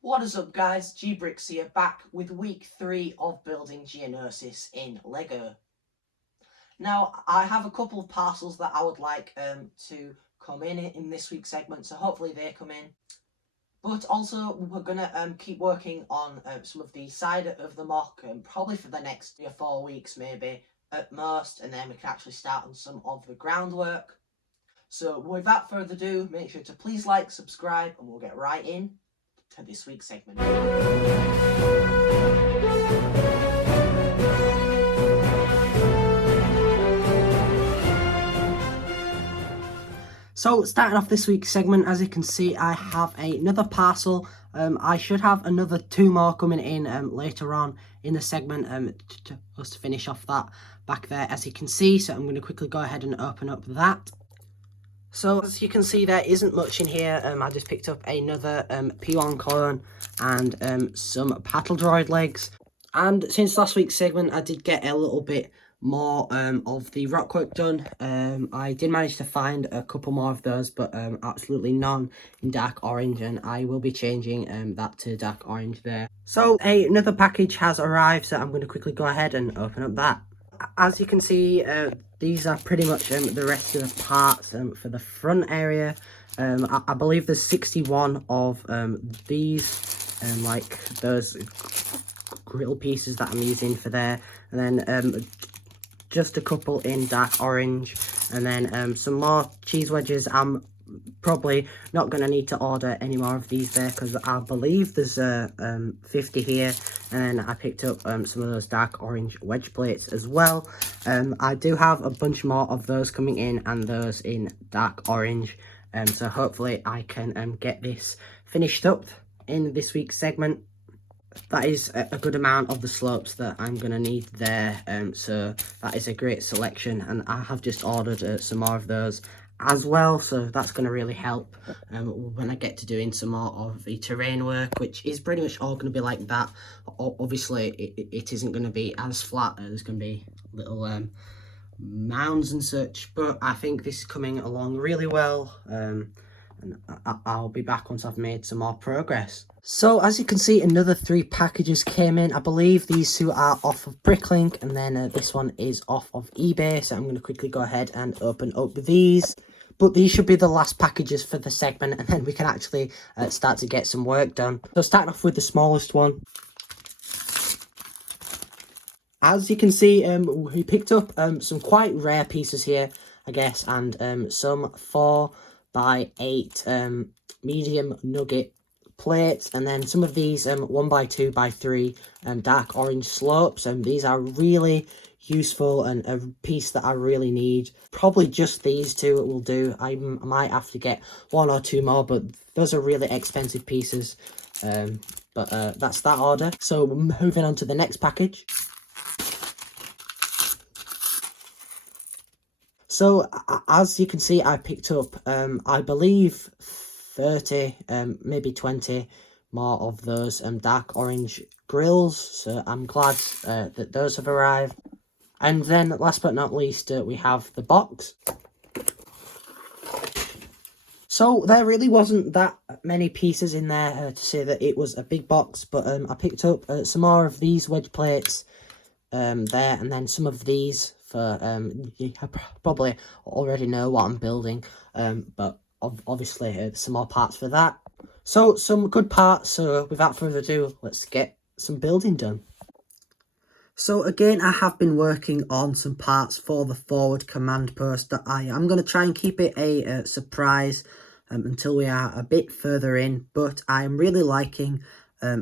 What is up guys, Brix here, back with week 3 of building Geonosis in LEGO. Now, I have a couple of parcels that I would like to come in this week's segment, so hopefully they come in. But also, we're going to keep working on some of the side of the mock, probably for the next 3 or 4 weeks maybe, at most, and then we can actually start on some of the groundwork. So without further ado, make sure to please like, subscribe, and we'll get right in to this week's segment. So starting off this week's segment, as you can see, I have another parcel. I should have another 2 more coming in later on in the segment just to finish off that back there, as you can see. So I'm going to quickly go ahead and open up that. So as you can see, there isn't much in here. I just picked up another P1 clone and some paddle droid legs. And since last week's segment, I did get a little bit more of the rockwork done. I did manage to find a couple more of those, but absolutely none in dark orange, and I will be changing that to dark orange there. So another package has arrived, so I'm going to quickly go ahead and open up that. As you can see, these are pretty much the rest of the parts for the front area. I believe there's 61 of these, like those grill pieces that I'm using for there, and then just a couple in dark orange, and then some more cheese wedges. I'm probably not going to need to order any more of these there, because I believe there's 50 here, and then I picked up some of those dark orange wedge plates as well. I do have a bunch more of those coming in, and those in dark orange, so hopefully I can get this finished up in this week's segment. That is a good amount of the slopes that I'm going to need there, so that is a great selection, and I have just ordered some more of those as well, so that's going to really help when I get to doing some more of the terrain work, which is pretty much all going to be like that. Obviously it isn't going to be as flat, there's going to be little mounds and such, but I think this is coming along really well, and I'll be back once I've made some more progress. So as you can see, another 3 packages came in. I believe these 2 are off of Bricklink, and then this one is off of eBay, so I'm going to quickly go ahead and open up these. But these should be the last packages for the segment, and then we can actually start to get some work done. So starting off with the smallest one. As you can see, we picked up some quite rare pieces here, I guess, and some 4x8 medium nugget plates, and then some of these 1x2x3 dark orange slopes, and these are really useful and a piece that I really need. Probably just these 2 will do. I might have to get 1 or 2 more, but those are really expensive pieces. But that's that order. So moving on to the next package. So as you can see, I picked up I believe 30 maybe 20 more of those dark orange grills, so I'm glad that those have arrived. And then last but not least, we have the box. So there really wasn't that many pieces in there to say that it was a big box, but I picked up some more of these wedge plates there, and then some of these for you probably already know what I'm building, but obviously some more parts for that. So some good parts, so without further ado, let's get some building done. So again, I have been working on some parts for the forward command post that I am going to try and keep it a surprise until we are a bit further in, but I am really liking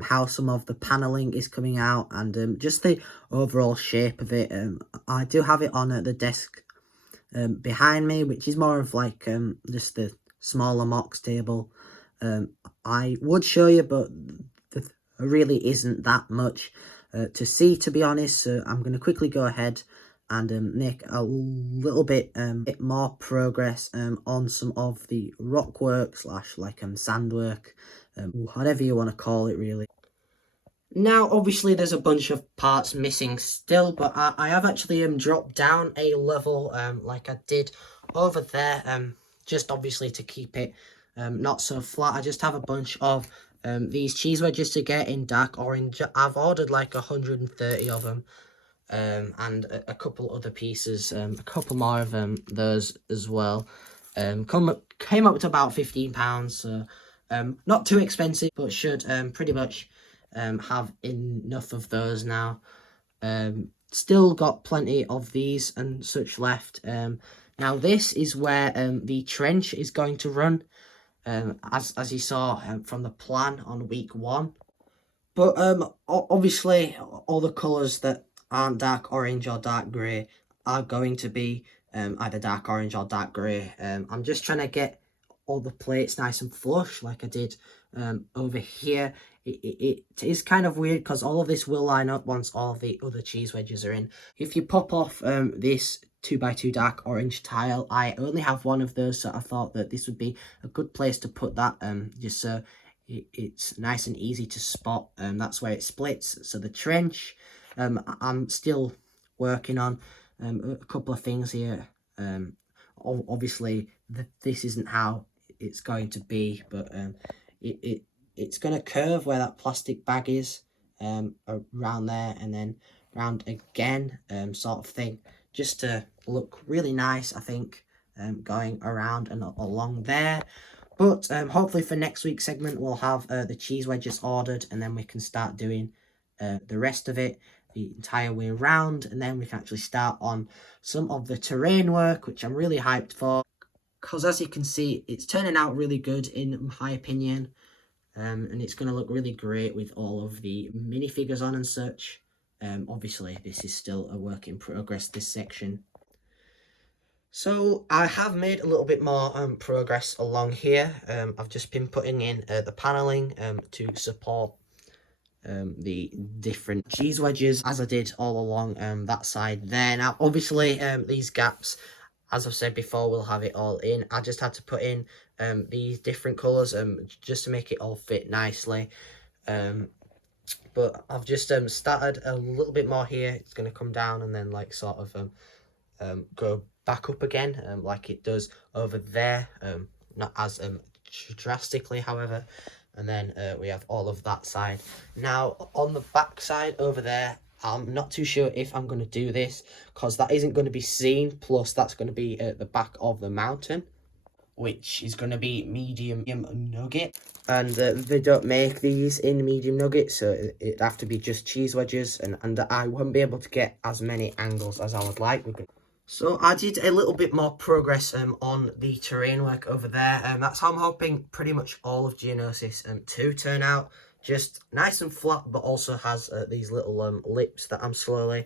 how some of the paneling is coming out, and just the overall shape of it. I do have it on the desk behind me, which is more of like just the smaller mocs table. I would show you, but there really isn't that much to see, to be honest, so I'm going to quickly go ahead and make a little bit more progress on some of the rock work slash like sand work, whatever you want to call it really. Now obviously there's a bunch of parts missing still, but I have actually dropped down a level like I did over there, just obviously to keep it not so flat. I just have a bunch of these cheese wedges to get in dark orange. I've ordered like 130 of them. And a couple other pieces, a couple more of those as well. Came up to about £15, so not too expensive, but should pretty much have enough of those now. Still got plenty of these and such left. Now this is where the trench is going to run, as you saw from the plan on week 1. But obviously, all the colours that aren't dark orange or dark grey are going to be either dark orange or dark grey. I'm just trying to get all the plates nice and flush like I did over here. It is kind of weird because all of this will line up once all of the other cheese wedges are in. If you pop off this 2x2 dark orange tile, I only have one of those, so I thought that this would be a good place to put that, just so it's nice and easy to spot. That's where it splits. So the trench, I'm still working on a couple of things here. Obviously this isn't how it's going to be, but it's going to curve where that plastic bag is, around there and then round again, sort of thing, just to look really nice, I think, going around and along there. But hopefully for next week's segment, we'll have the cheese wedges ordered, and then we can start doing the rest of it the entire way around, and then we can actually start on some of the terrain work, which I'm really hyped for, because as you can see, it's turning out really good in my opinion, and it's going to look really great with all of the minifigures on and such. Obviously, this is still a work in progress, this section. So I have made a little bit more progress along here. I've just been putting in the paneling to support the different cheese wedges, as I did all along that side there. Now obviously these gaps, as I've said before, we'll have it all in. I just had to put in these different colours just to make it all fit nicely. But I've just started a little bit more here. It's going to come down and then like sort of go back up again, like it does over there, not as drastically, however. And then we have all of that side. Now on the back side over there, I'm not too sure if I'm going to do this, because that isn't going to be seen, plus that's going to be at the back of the mountain, which is going to be medium nugget, and they don't make these in medium nugget, so it'd have to be just cheese wedges, and I won't be able to get as many angles as I would like. So I did a little bit more progress on the terrain work over there, and that's how I'm hoping pretty much all of Geonosis to turn out. Just nice and flat, but also has these little lips that I'm slowly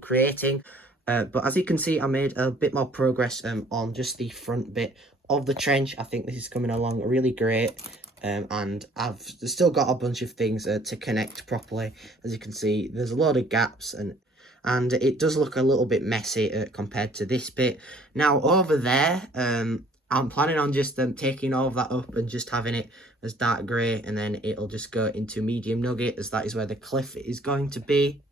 creating. But as you can see, I made a bit more progress on just the front bit of the trench. I think this is coming along really great. And I've still got a bunch of things to connect properly. As you can see, there's a lot of gaps, and it does look a little bit messy compared to this bit. Now over there, I'm planning on just taking all of that up and just having it as dark grey, and then it'll just go into medium nugget, as that is where the cliff is going to be.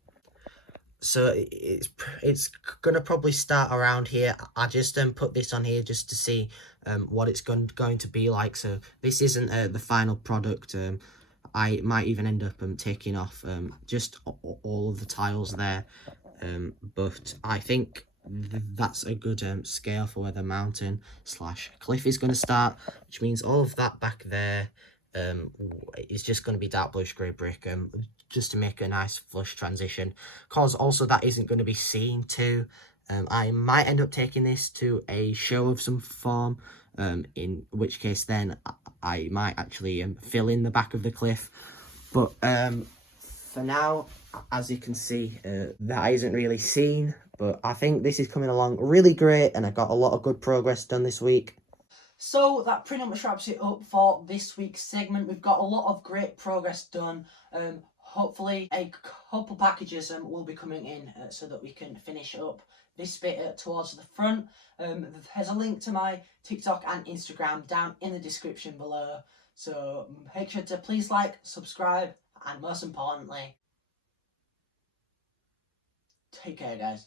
So it's gonna probably start around here. I just put this on here just to see what it's going to be like. So this isn't the final product. I might even end up taking off just all of the tiles there, but I think that's a good scale for where the mountain slash cliff is going to start, which means all of that back there is just going to be dark bluish grey brick, just to make a nice flush transition, because also that isn't going to be seen too. I might end up taking this to a show of some form, in which case then I might actually fill in the back of the cliff. But for now, as you can see, that isn't really seen, but I think this is coming along really great, and I got a lot of good progress done this week. So that pretty much wraps it up for this week's segment. We've got a lot of great progress done. Hopefully a couple packages will be coming in so that we can finish up this bit towards the front. There's a link to my TikTok and Instagram down in the description below. So make sure to please like, subscribe, and most importantly, take care, guys.